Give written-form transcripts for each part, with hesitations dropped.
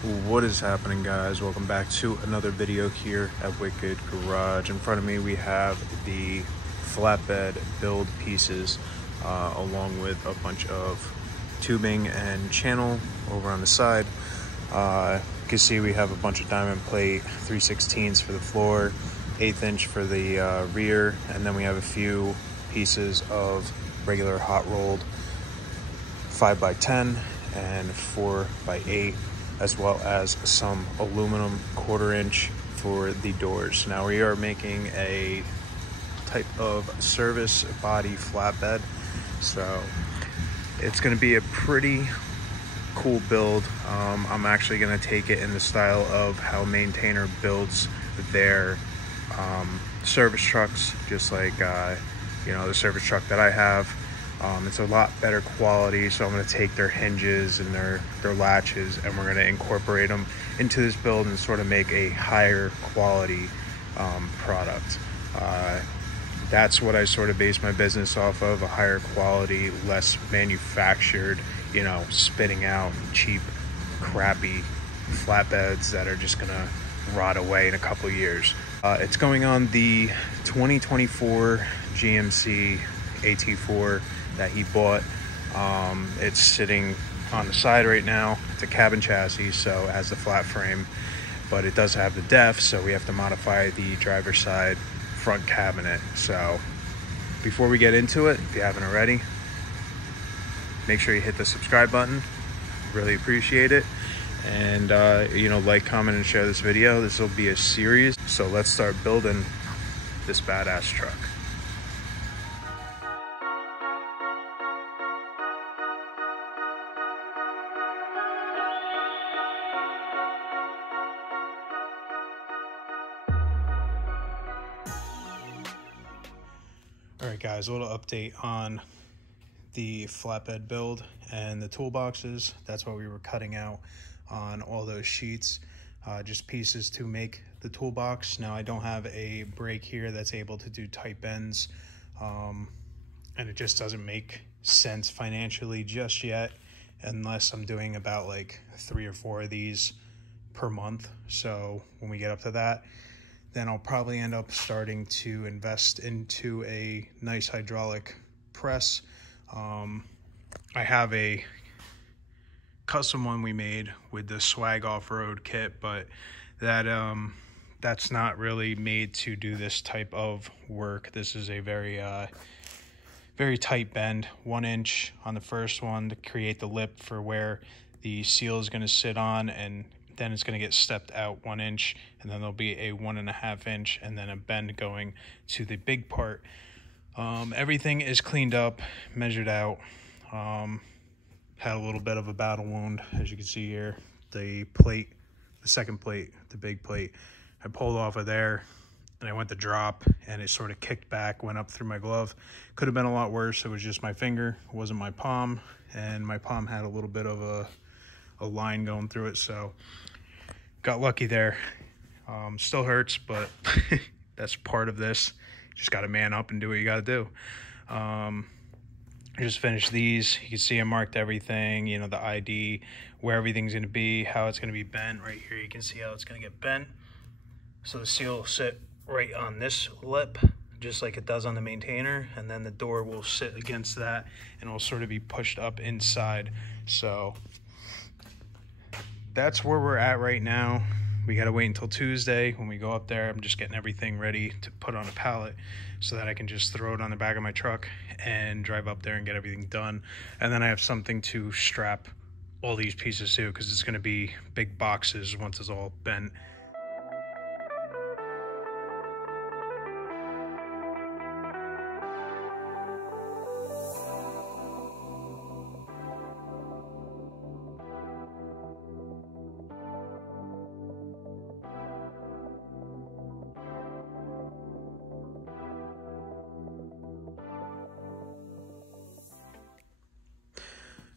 What is happening, guys? Welcome back to another video here at Wicked Garage. In front of me we have the flatbed build pieces along with a bunch of tubing and channel over on the side. You can see we have a bunch of diamond plate 3/16 for the floor, 1/8 inch for the rear, and then we have a few pieces of regular hot rolled 5x10 and 4x8, as well as some aluminum 1/4 inch for the doors. Now we are making a type of service body flatbed, so it's going to be a pretty cool build. I'm actually going to take it in the style of how Maintainer builds their service trucks, just like the service truck that I have. It's a lot better quality, so I'm going to take their hinges and their latches, and we're going to incorporate them into this build and sort of make a higher quality product. That's what I sort of base my business off of: a higher quality, less manufactured, spitting out cheap, crappy flatbeds that are just going to rot away in a couple of years. It's going on the 2024 GMC AT4 that he bought. It's sitting on the side right now. It's a cabin chassis, so it has the flat frame, but it does have the def, so we have to modify the driver's side front cabinet. So before we get into it, if you haven't already, make sure you hit the subscribe button. Really appreciate it. And like, comment, and share this video. This will be a series, so let's start building this badass truck. All right, guys, a little update on the flatbed build and the toolboxes. That's what we were cutting out on all those sheets, just pieces to make the toolbox. Now, I don't have a brake here that's able to do tight bends, and it just doesn't make sense financially just yet, unless I'm doing about like 3 or 4 of these per month. So when we get up to that, then I'll probably end up starting to invest into a nice hydraulic press. I have a custom one we made with the Swag off-road kit, but that's not really made to do this type of work. This is a very tight bend, 1 inch on the first one to create the lip for where the seal is going to sit on, and then it's going to get stepped out 1 inch, and then there'll be a 1.5 inch, and then a bend going to the big part. Everything is cleaned up, measured out. Had a little bit of a battle wound, as you can see here. The plate, the second plate, the big plate, I pulled off of there, and I went to drop, and it sort of kicked back, went up through my glove. Could have been a lot worse. It was just my finger, it wasn't my palm, and my palm had a little bit of a line going through it, so got lucky there. Still hurts, but that's part of this. You just got to man up and do what you got to do. I just finished these. You can see I marked everything, the ID, where everything's going to be, how it's going to be bent. Right here, you can see how it's going to get bent. So the seal will sit right on this lip, just like it does on the Maintainer, and then the door will sit against that, and it will sort of be pushed up inside. So that's where we're at right now. We got to wait until Tuesday when we go up there. I'm just getting everything ready to put on a pallet so that I can just throw it on the back of my truck and drive up there and get everything done. And then I have something to strap all these pieces to, because it's going to be big boxes once it's all bent.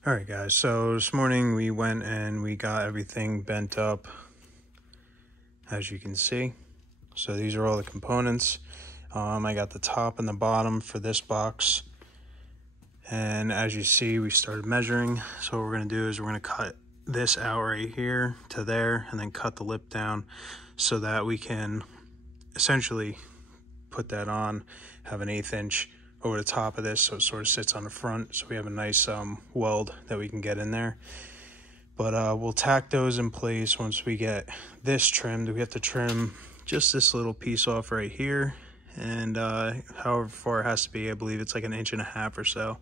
All right, guys, so this morning we went and we got everything bent up, as you can see. So these are all the components. I got the top and the bottom for this box. And as you see, we started measuring. So what we're gonna do is we're gonna cut this out right here to there, and then cut the lip down so that we can essentially put that on, have an 1/8 inch over the top of this so it sort of sits on the front, so we have a nice weld that we can get in there. But we'll tack those in place once we get this trimmed. We have to trim just this little piece off right here, and however far it has to be, I believe it's like 1.5 inches or so.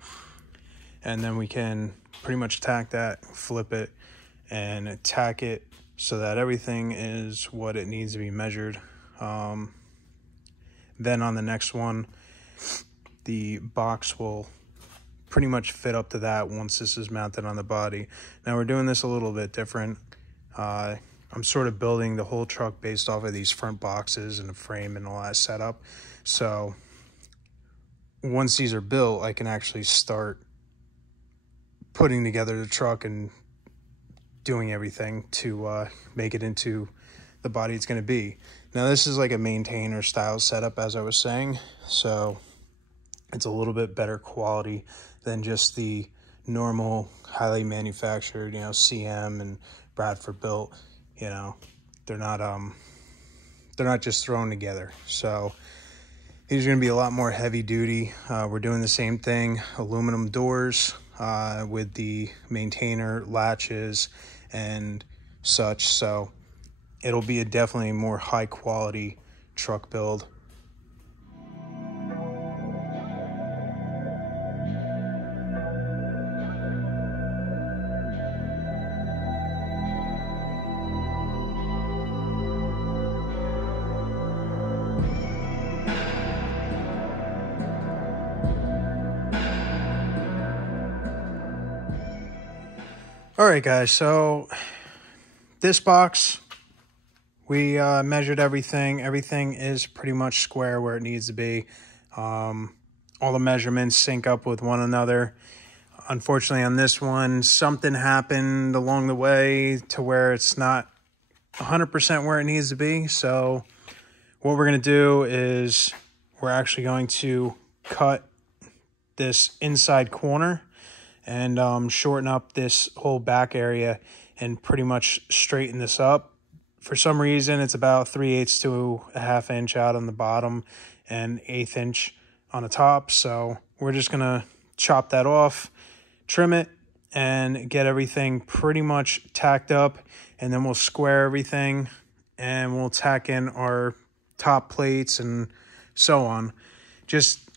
And then we can pretty much tack that, flip it, and tack it so that everything is what it needs to be measured. Then on the next one, the box will pretty much fit up to that once this is mounted on the body. Now we're doing this a little bit different. I'm sort of building the whole truck based off of these front boxes and the frame and all that setup. So once these are built, I can actually start putting together the truck and doing everything to make it into the body it's going to be. Now this is like a maintainer style setup, as I was saying, so it's a little bit better quality than just the normal highly manufactured, CM and Bradford built. They're not just thrown together. So these are going to be a lot more heavy duty. We're doing the same thing, aluminum doors with the maintainer latches and such. So it'll be a definitely more high quality truck build. All right, guys, so this box, we measured everything. Everything is pretty much square where it needs to be. All the measurements sync up with one another. Unfortunately, on this one, something happened along the way to where it's not 100% where it needs to be. So what we're going to do is we're actually going to cut this inside corner and shorten up this whole back area and pretty much straighten this up. For some reason, it's about 3/8 to 1/2 inch out on the bottom and 1/8 inch on the top. So we're just going to chop that off, trim it, and get everything pretty much tacked up. And then we'll square everything and we'll tack in our top plates and so on. Just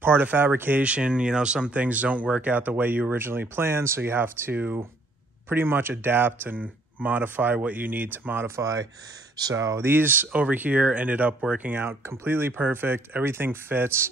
part of fabrication, some things don't work out the way you originally planned, so you have to pretty much adapt and modify what you need to modify. So these over here ended up working out completely perfect. Everything fits.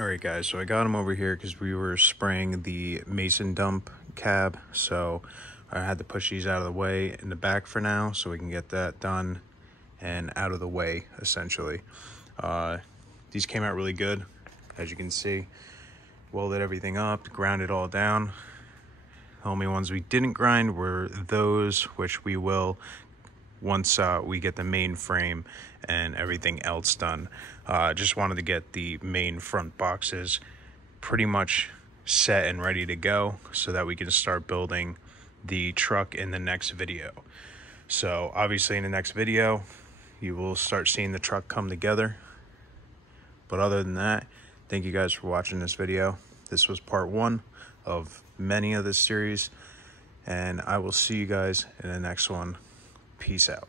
All right, guys, so I got him over here because we were spraying the mason dump cab, so I had to push these out of the way in the back for now so we can get that done and out of the way, essentially. These came out really good, as you can see. Welded everything up, ground it all down. The only ones we didn't grind were those, which we will once we get the main frame and everything else done. Just wanted to get the main front boxes pretty much set and ready to go so that we can start building the truck in the next video. So obviously in the next video you will start seeing the truck come together, but other than that, thank you guys for watching this video. This was part 1 of many of this series, and I will see you guys in the next one. Peace out.